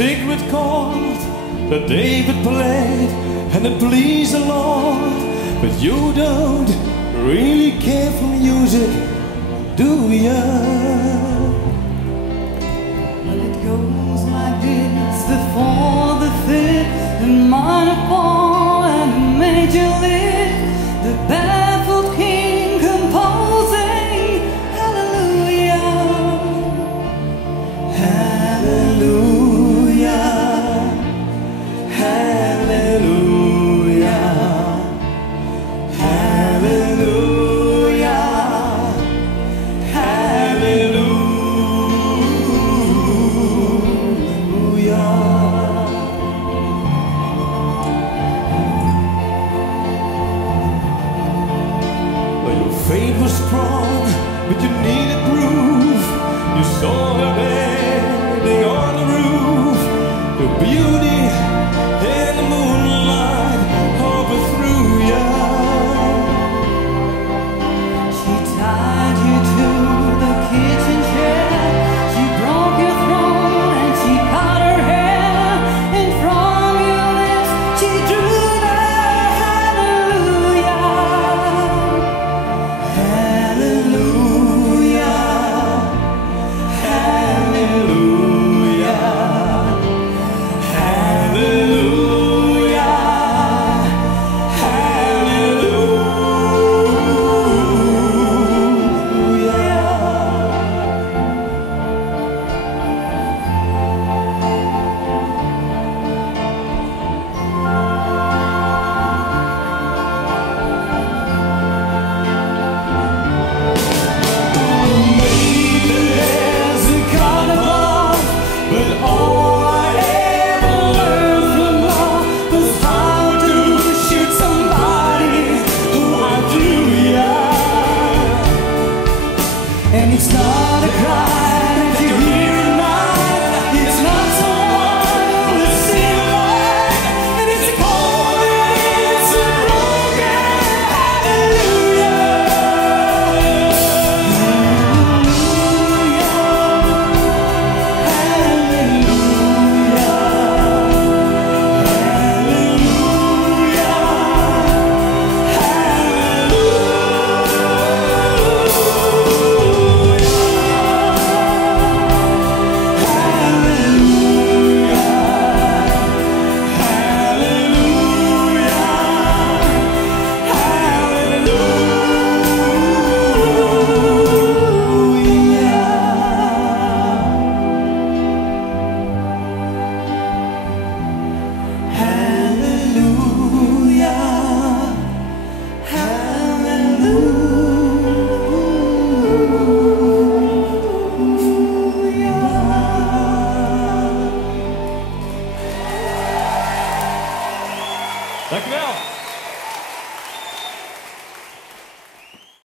secret chord that David played and it pleased the Lord. But you don't really care for music, do ya? Well, it goes like this: before the fifth and minor fall and the major lift, the baffled king composing hallelujah, hallelujah, hallelujah, hallelujah, hallelujah. Your faith was strong, but you needed proof. You saw her bathing on the roof, her beauty in the moonlight overthrew you. She tied you to the kitchen chair, she broke your throne and she cut her hair, and from your lips she drew the hallelujah, hallelujah, Hallelujah, hallelujah, and it's not a cry.